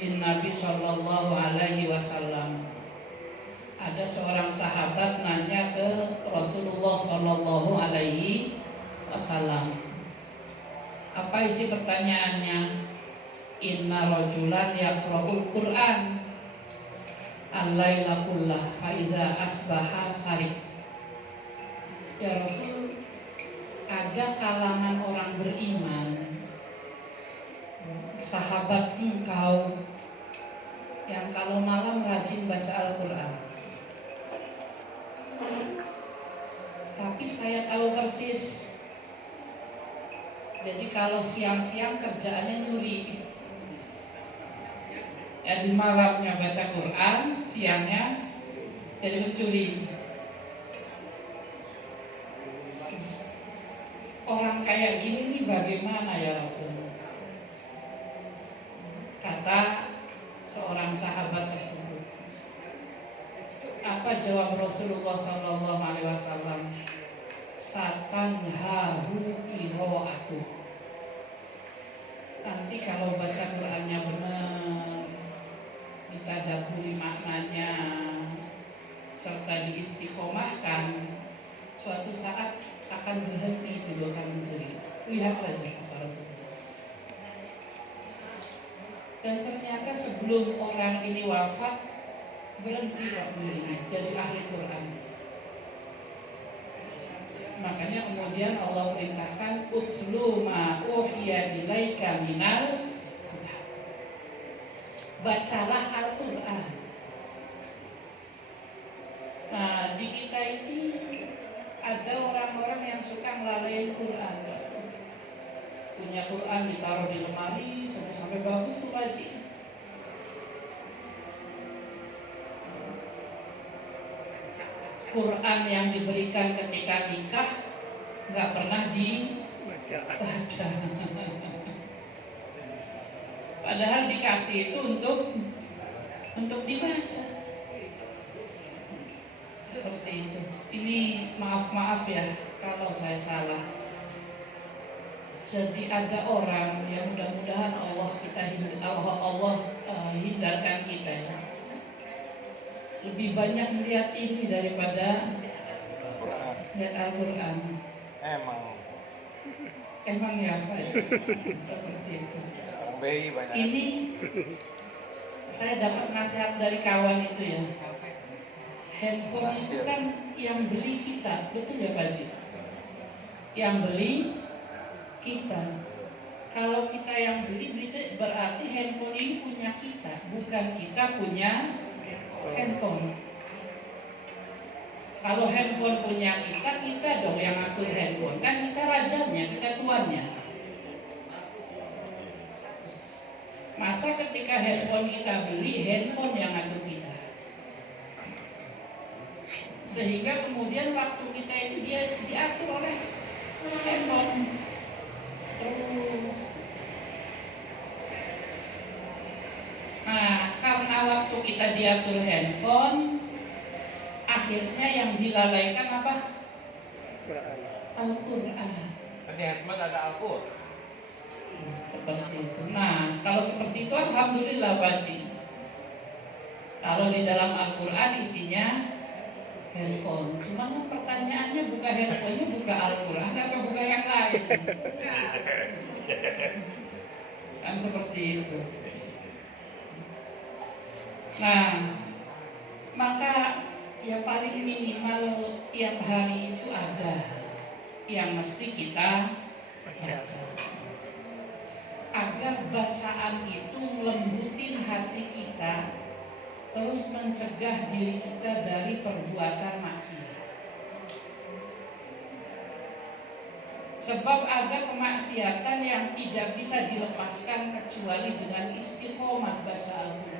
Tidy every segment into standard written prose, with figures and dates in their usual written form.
lin Nabi sallallahu alaihi wasallam. Ada seorang sahabat nanya ke Rasulullah sallallahu alaihi wasallam. Apa isi pertanyaannya? Inna rajulan yaqra'ul Qur'an al-laila kullah fa iza asbaha sarik. Ya Rasul, ada kalangan orang beriman, sahabat engkau, yang kalau malam rajin baca Al-Quran. Tapi saya tahu persis, jadi kalau siang-siang kerjaannya nyuri. Ya, di malamnya baca Quran, siangnya jadi mencuri. Orang kayak gini nih bagaimana ya Rasul? Kata seorang sahabat tersebut. Apa jawab Rasulullah sallallahu alaihi wasallam? Satanhahu qiraatu. Nanti kalau baca Qur'annya benar, ditadaburi maknanya, serta diistiqomahkan, suatu saat akan berhenti di dosa mencuri. Lihat saja para saudara. Dan ternyata sebelum orang ini wafat, berhenti Pak Muli jadi ahli Quran. Makanya kemudian Allah perintahkan utlu ma uhiya ilaika minal kitab. Bacalah Al-Quran. Nah, di kita ini ada orang-orang yang suka melalaikan Quran. Punya Quran ditaruh di lemari sampai bagus tuh Pak Ji. Quran yang diberikan ketika nikah nggak pernah dibaca. Padahal dikasih itu untuk dibaca. Seperti itu. Ini maaf ya kalau saya salah. Jadi ada orang yang mudah-mudahan Allah hindarkan kita ya. Lebih banyak melihat ini daripada lihat Al-Quran. Emang ya Pak ya? Seperti itu. Ini saya dapat nasihat dari kawan itu ya. Handphone itu kan yang beli kita, betul ya Pak Ji? Yang beli kita. Kalau kita yang beli berarti handphone ini punya kita, bukan kita punya handphone. Kalau handphone punya kita dong yang ngatur handphone. Kan kita rajanya, kita tuannya. Masa ketika handphone kita beli, handphone yang ngatur kita. Sehingga kemudian waktu kita itu dia diatur oleh handphone. Terus. Nah, karena waktu kita diatur handphone, akhirnya yang dilalaikan apa? Al-Quran. Di handphone ada Al-Quran. Seperti itu. Nah, kalau seperti itu alhamdulillah Pak Ji. Kalau di dalam Al-Quran isinya handphone. Cuma pertanyaannya buka handphonenya, buka Al-Quran atau buka yang lain? Kan seperti itu. Nah, maka ya paling minimal tiap hari itu ada yang mesti kita baca. Agar bacaan itu melembutin hati kita, terus mencegah diri kita dari perbuatan maksiat. Sebab ada kemaksiatan yang tidak bisa dilepaskan kecuali dengan istiqomah baca Al-Quran.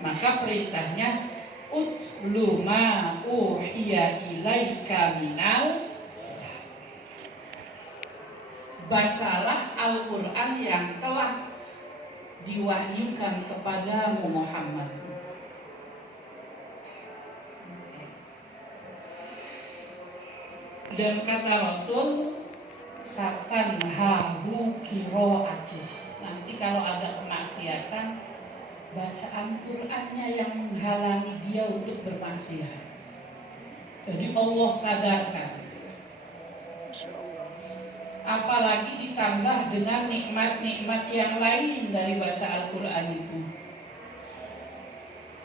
Maka perintahnya utlu ma uhiya ilaika minal kitab. Bacalah Al-Quran yang telah diwahyukan kepadamu Muhammad. Dan kata Rasul, satanhahu qiraatu. nanti kalau ada kemaksiatan, bacaan Qur'annya yang menghalangi dia untuk bermaksiat. Jadi Allah sadarkan. Apalagi ditambah dengan nikmat-nikmat yang lain dari baca Al-Quran itu.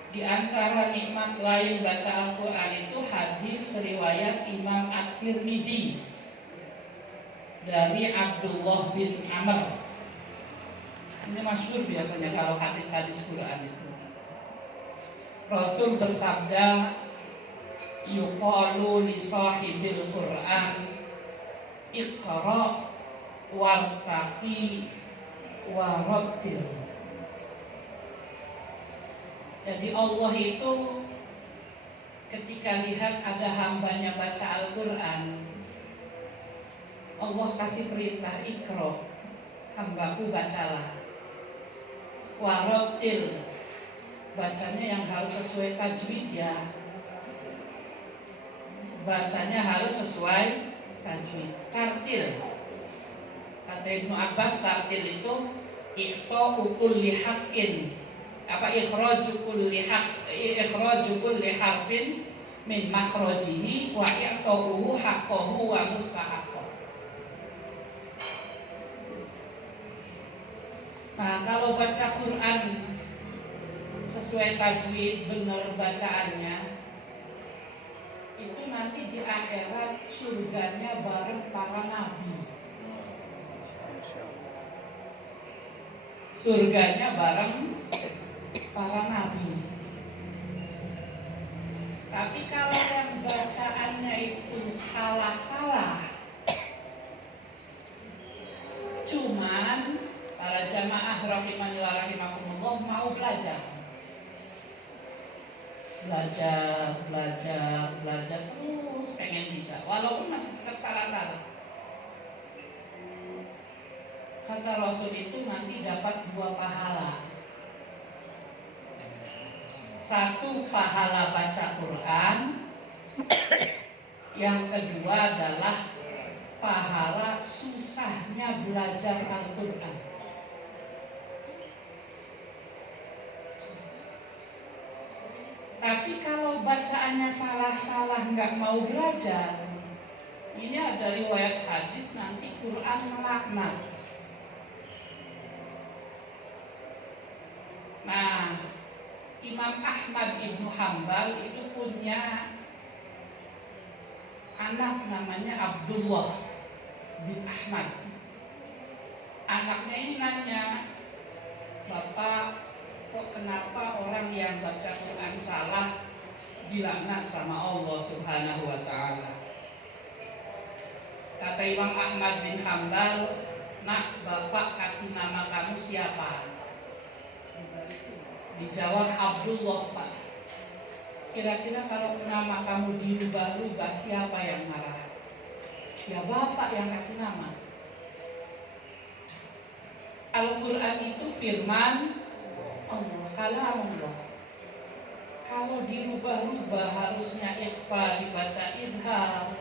Di antara nikmat lain baca Al-Quran itu hadis riwayat Imam At-Tirmidzi dari Abdullah bin Amr. Ini masyhur biasanya kalau hadis-hadis Quran itu. Rasul bersabda, yuqalu li sahibil Quran iqra wartaqi warattil. Jadi Allah itu ketika lihat ada hambanya baca Al-Quran, Allah kasih perintah, ikro, hambaku bacalah. Warattil, bacanya yang harus sesuai tajwid ya. Bacanya harus sesuai tajwid. Tartil, kata Ibnu Abbas, tartil itu i'ta'u lihaqqin, ikhraju kulli harfin min makhrajihi wa i'ta'uhu haqqahu wa mustahaqqahu. Nah, kalau baca Quran sesuai tajwid, benar bacaannya, itu nanti di akhirat surganya bareng para nabi. Surganya bareng para nabi. Tapi kalau yang bacaannya itu salah-salah, cuman para jamaah rahimani wa rahimakumullah mau belajar terus, pengen bisa, walaupun masih tetap salah-salah. Kata Rasul itu nanti dapat 2 pahala. 1 pahala baca Quran, yang kedua adalah pahala susahnya belajar Al-Quran. Tapi kalau bacaannya salah-salah, nggak mau belajar, ini ada riwayat hadis nanti Quran melaknat. Nah, Imam Ahmad Ibnu Hambal itu punya anak namanya Abdullah bin Ahmad. Anaknya ini nanya, Bapak, kok kenapa orang yang baca Quran salah dilaknat sama Allah Subhanahu wa ta'ala? Kata Imam Ahmad bin Hambal, nak, Bapak kasih nama kamu siapa? Dijawab Abdullah, Pak. Kira-kira kalau nama kamu dirubah-rubah, siapa yang marah? Ya Bapak yang kasih nama. Al-Quran itu firman Allah, kalamullah. Kalau dirubah-rubah, harusnya ikhfa dibaca idhar,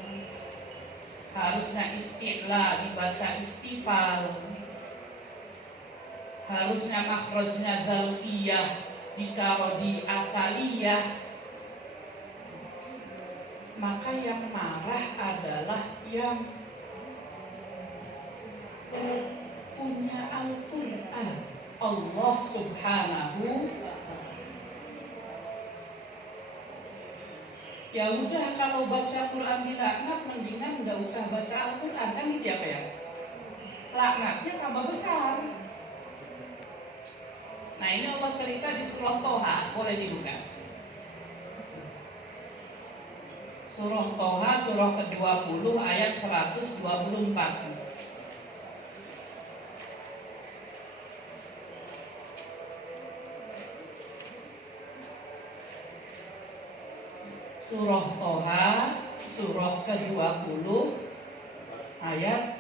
harusnya isti'la dibaca istifal, harusnya makhrajnya zalqiyah ditaruh di asaliyah. Maka yang marah adalah yang punya Al-Quran, Allah Subhanahu. Ya udah, kalau baca Quran dilaknat, mendingan nggak usah baca Al-Quran, kan gitu ya? Laknatnya tambah besar. Nah, ini Allah cerita di surah Toha, boleh dibuka. Surah Toha, surah ke-20 ayat 124. Surah Toha, surah ke-20 ayat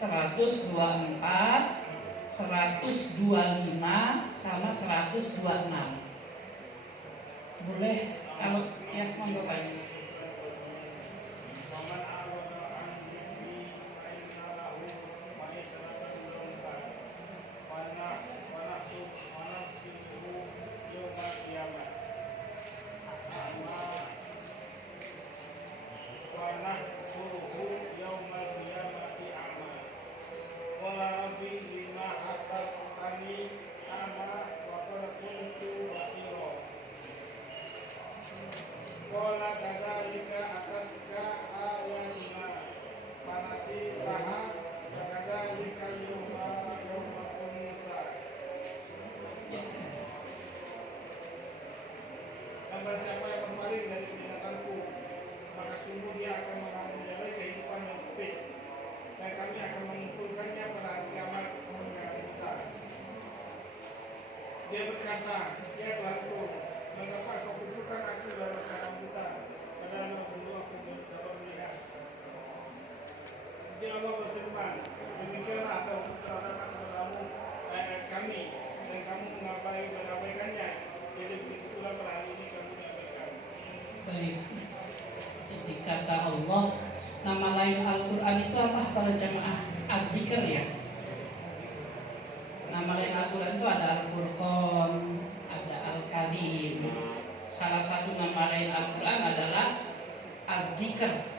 124, 125 sama 126. Boleh kalau ya, monggo Pak. Barang siapa yang berpaling dari peringatanku, maka sungguh dia akan mengalami kehidupan yang sempit, dan kami akan mengumpulkannya pada hari kiamat dengan kita. Dia berkata, ya Tuhanku, mengapa kau kumpulkan aku dalam keadaan buta, padahal dulu aku dapat melihat. Jadi Allah berfirman, demikianlah atau terhadap kepadamu ayat kami, dan kamu mengabaikannya. Jadi begitu pula pada hari ini kamu mengabaikan. Baik. Jadi kata Allah, nama lain Al-Quran itu apa para jemaah? Az-Zikr ya. Nama lain Al-Quran itu ada Al-Furqan, ada Al-Karim. Salah satu nama lain Al-Quran adalah Az-Zikr.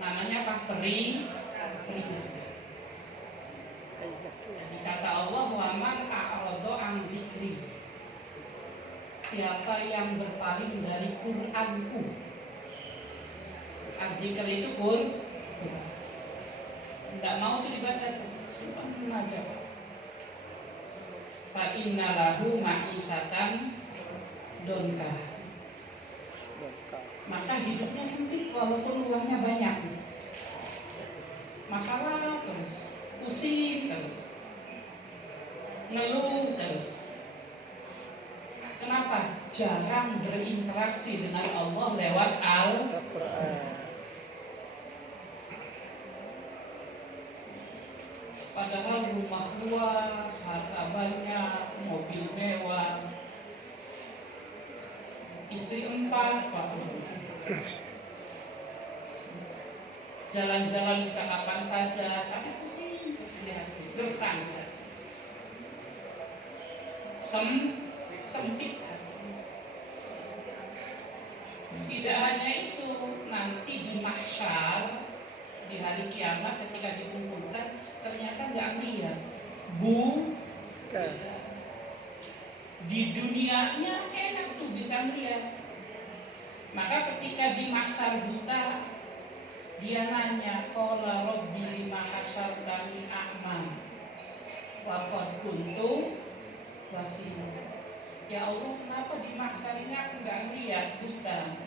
Namanya apa? Peringat. Jadi kata Allah, wa man a'rada an dzikri. Siapa yang berpaling dari Qur'anku. Az-Zikr itu Qur'an. Tidak mau itu dibaca tuh. Simpan aja Pak. Fa inna lahu ma'isatan donka. Maka hidupnya sempit walaupun uangnya banyak. Masalah terus, pusing terus, ngeluh terus. Kenapa? Jarang berinteraksi dengan Allah lewat Al-Quran. Padahal rumah luas, harta banyak, mobil mewah, istri 4 Pak. Jalan-jalan bisa kapan saja, tapi pusing gersang. Sempit. Tidak hanya itu, nanti di mahsyar, di hari kiamat ketika dikumpulkan, ternyata nggak lihat. Di dunianya enak tuh bisa lihat. Maka ketika di mahsyar buta, dia nanya, qala rabbi lima hasyartani a'ma wa qad kuntu basira. Ya Allah, kenapa di mahsyar ini aku nggak lihat buta?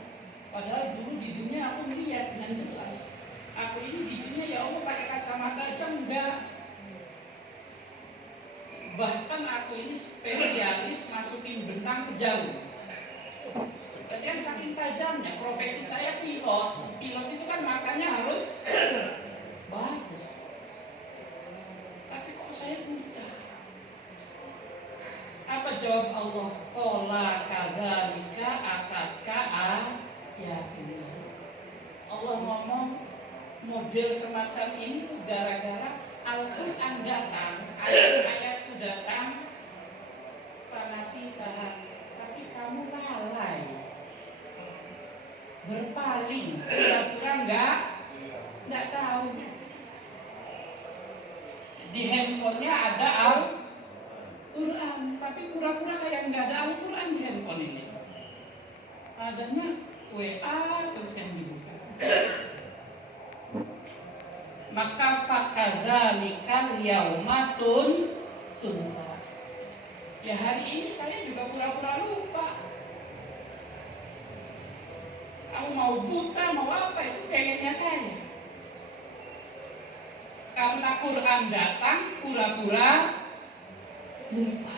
Padahal dulu di dunia aku lihat dengan jelas. Aku ini di dunia ya Allah pakai kacamata aja enggak. Bahkan aku ini spesialis masukin benang ke jauh. Jadi saking tajamnya, profesi saya pilot. Pilot itu kan matanya harus bagus. Tapi kok saya buta? Apa jawab Allah? Qala kadzalika atatka ayatina. Allah ngomong model semacam ini gara-gara Al-Quran datang, ayat-ayatku datang, panasitahan, tapi kamu lalai, berpaling, pura-pura nggak tahu. Di handphonenya ada Al-Quran, tapi pura-pura kayak nggak ada Al-Quran di handphone ini. Adanya WA terus yang dibuka. Maka fakazalikal yaumatun tunsa. Ya hari ini saya juga pura-pura lupa. Kamu mau buta, mau apa, itu pengennya saya. Karena Quran datang, pura-pura lupa.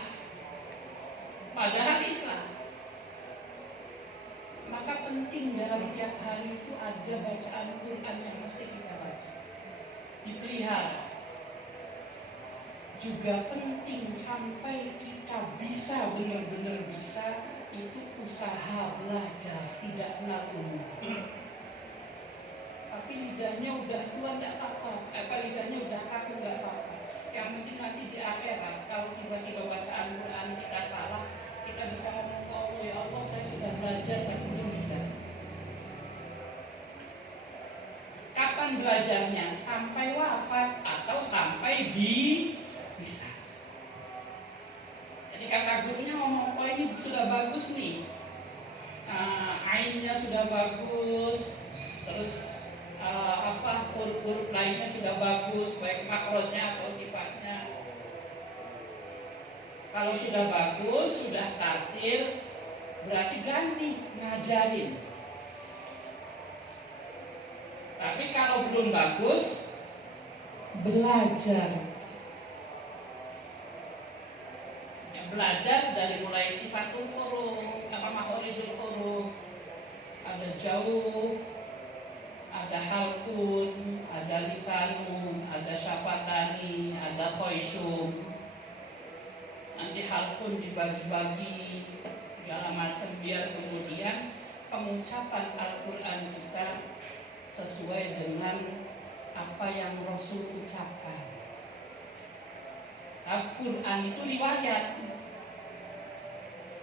Padahal Islam. Maka penting dalam tiap hari itu ada bacaan Quran yang mesti kita baca. Dipelihara. Juga penting sampai kita bisa benar-benar bisa, itu usaha belajar, tidak kenal umur. Tapi lidahnya udah tua tidak apa-apa, lidahnya udah kaku nggak apa-apa. Yang penting nanti di akhirat kalau tiba-tiba bacaan Quran kita salah, kita bisa ngomong ke Allah, ya Allah saya sudah belajar tapi belum bisa. Kapan belajarnya? Sampai wafat atau sampai bisa. Jadi kata gurunya ngomong, oh ini sudah bagus nih, ainnya sudah bagus, terus huruf lainnya sudah bagus, baik makrotnya atau sifatnya. Kalau sudah bagus, sudah tartil, berarti ganti ngajarin. Tapi kalau belum bagus, belajar. Ya, belajar dari mulai sifatul huruf, makhorijul huruf, ada jauh, ada halkun, ada lisanun, ada syafatani, ada khoisyum. Nanti halkun dibagi-bagi segala macam biar kemudian pengucapan Al-Quran kita sesuai dengan apa yang Rasul ucapkan. Al-Quran itu riwayat.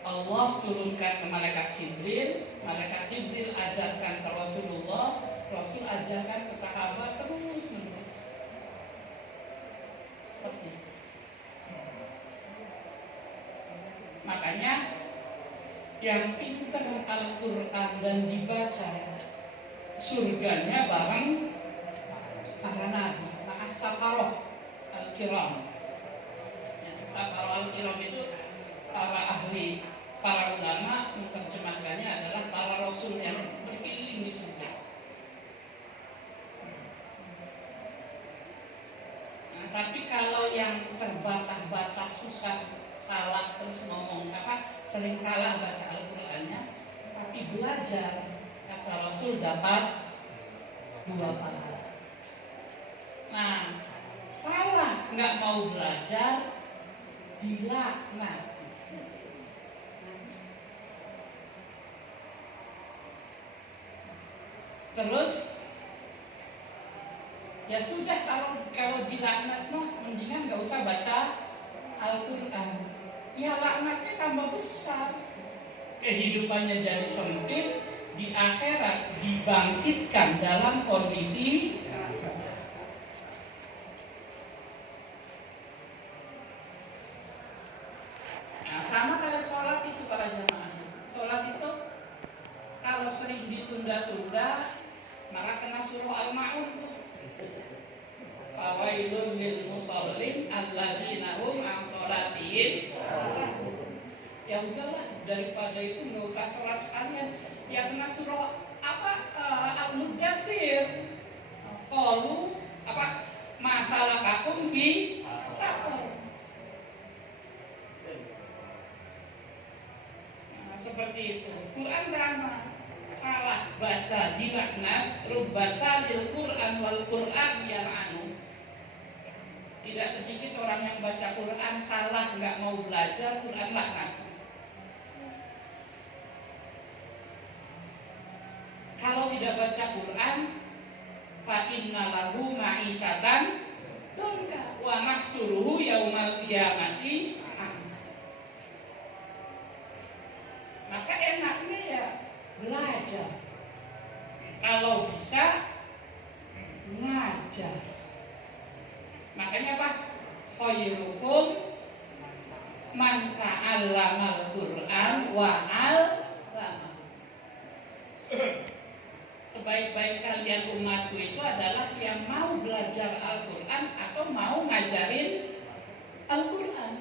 Allah turunkan ke malaikat Jibril ajarkan ke Rasulullah, Rasul ajarkan ke sahabat terus menerus. Seperti itu. Makanya yang pintar Al-Quran dan dibaca surganya bareng para nabi, ma'as-safaroh al-kiram. Safaroh al-kiram itu para ahli, para ulama menerjemahkannya adalah para rasul yang terpilih di surga. Nah, tapi kalau yang terbata-bata susah, salah terus ngomong sering salah baca Al-Qur'annya, tapi belajar kata Rasul dapat 2 pahala. Nah, salah nggak mau belajar dilaknat. Terus ya sudah, kalau dilaknat mah mendingan nggak usah baca Al-Quran. Ya laknatnya tambah besar, kehidupannya jadi sempit, di akhirat dibangkitkan dalam kondisi sama kayak sholat itu para jamaah. Sholat itu kalau sering ditunda-tunda maka kena surah Al-Ma'un tuh. Fawailun lil musallin alladzina hum an sholatihim. Ya udahlah, daripada itu nggak usah sholat sekalian. Ya kena surah Al-Mudaththir. Qalu masalakakum fi saqar. Seperti itu. Quran sama, salah baca dilaknat, rubbata lil Quran wal Quran yal'anu. Tidak sedikit orang yang baca Quran salah, nggak mau belajar, Quran laknat. Kalau tidak baca Quran, fa inna lahu ma'isyatan dunka wa nahsuruhu yaumal qiyamati. Maka enaknya ya belajar. Kalau bisa ngajar. Makanya apa? Khairukum man ta'allamal Qur'an wa 'allama. Sebaik-baik kalian umatku itu adalah yang mau belajar Al-Qur'an atau mau ngajarin Al-Qur'an.